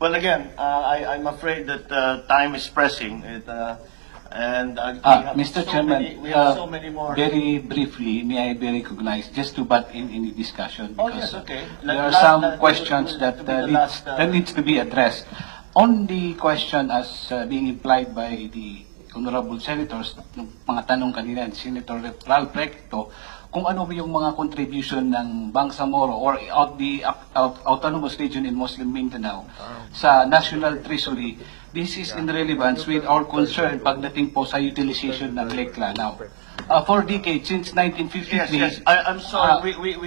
Well, again, I'm afraid that time is pressing, Mr. Chairman, we have so many more. very briefly, may I be recognized just to butt in the discussion? Oh, Because yes, okay. there are some questions that needs to be addressed. On the question as being implied by the honorable senators, ng mga tanong kanina, Senator Ralph Recto, kung ano ba yung mga contribution ng Bangsamoro or the Autonomous Region in Muslim Mindanao sa National Treasury, this is in relevance with our concern pagdating po sa utilization ng Lake Lanao. For decades, since 1953... Yes. I'm sorry, we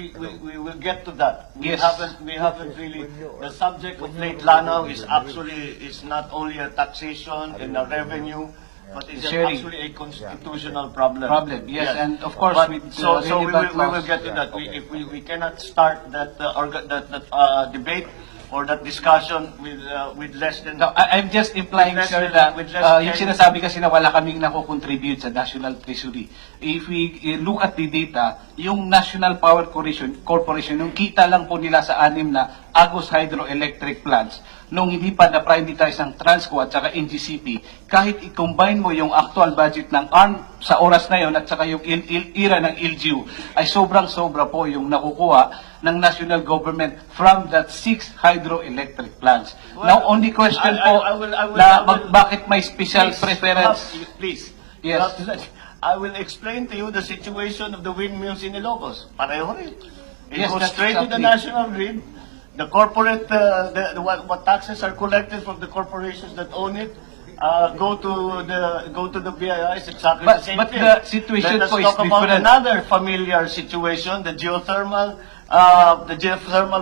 will get to that. We haven't really... The subject of Lake Lanao is not only a taxation and a revenue, but it's actually a constitutional problem. Yes, and of course, so we will get to that. If we cannot start that debate or that discussion with less than... No, I'm just implying, sir, that yung sinasabi kasi na wala kaming nako-contribute sa National Treasury. If we look at the data, yung National Power Corporation, yung kita lang po nila sa 6 na Agos hydroelectric plants, nung hindi pa na-privatize ang Transco at saka NGCP, kahit i-combine mo yung actual budget ng ARM sa oras na yon at saka yung era ng LGU, ay sobrang-sobra po yung nakukuha ng national government from that 6 hydroelectric plants. Now, only question po bakit may special preference? Please. Yes. I will explain to you the situation of the windmills in Ilocos. Pareho rin. It Yes, goes that's straight to the national grid. The corporate, what taxes are collected from the corporations that own it, go to the BIIs, exactly the same thing. But the situation Let us po is talk about different. another familiar situation, the geothermal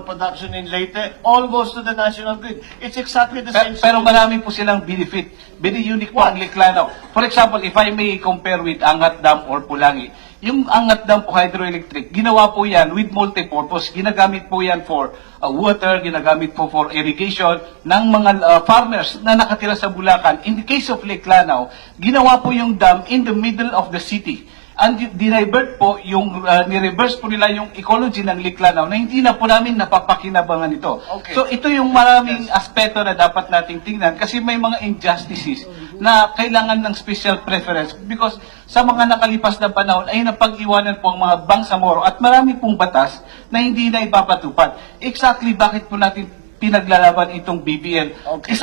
production in Leyte, all goes to the national grid. It's exactly the same. Pero marami po silang benefit. Very unique po ang Lake Lanao. For example, if I may compare with Angat Dam or Pulangi, yung Angat Dam po hydroelectric, ginawa po yan with multipurpose. Ginagamit po yan for water, ginagamit po for irrigation ng mga farmers na nakatira sa Bulacan. In the case of Lake Lanao, ginawa po yung dam in the middle of the city. And dinivert po yung, ni-reverse po nila yung ecology ng Lake Lanao na hindi na po namin napapakinabangan ito. Okay. So ito yung maraming aspeto na dapat nating tingnan kasi may mga injustices na kailangan ng special preference because sa mga nakalipas na panahon ay napag-iwanan po ang mga Bangsamoro at marami pong batas na hindi na ipapatupad. Exactly bakit po natin pinaglalaban itong BBL. Okay.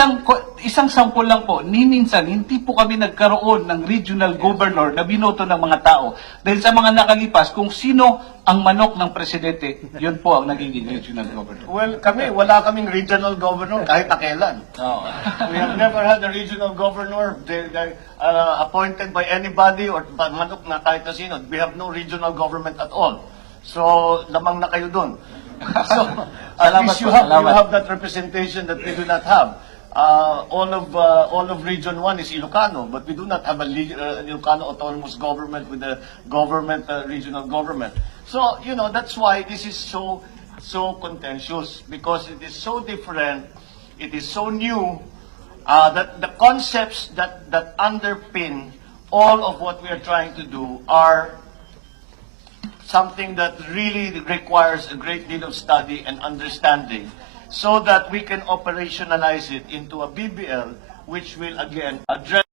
Isang sampol lang po, ni minsan, hindi po kami nagkaroon ng regional governor na binoto ng mga tao. Dahil sa mga nakalipas, kung sino ang manok ng presidente, yun po ang nagiging regional governor. Well, wala kaming regional governor kahit kailan. We have never had a regional governor appointed by anybody or manok na kahit na sino. We have no regional government at all. So, lamang na kayo dun. So, at least you have that representation that we do not have. All of Region 1 is Ilocano, but we do not have an Ilocano autonomous government with a regional government. So, that's why this is so contentious, because it is so different, it is so new, that the concepts that underpin all of what we are trying to do are something that really requires a great deal of study and understanding so that we can operationalize it into a BBL which will again address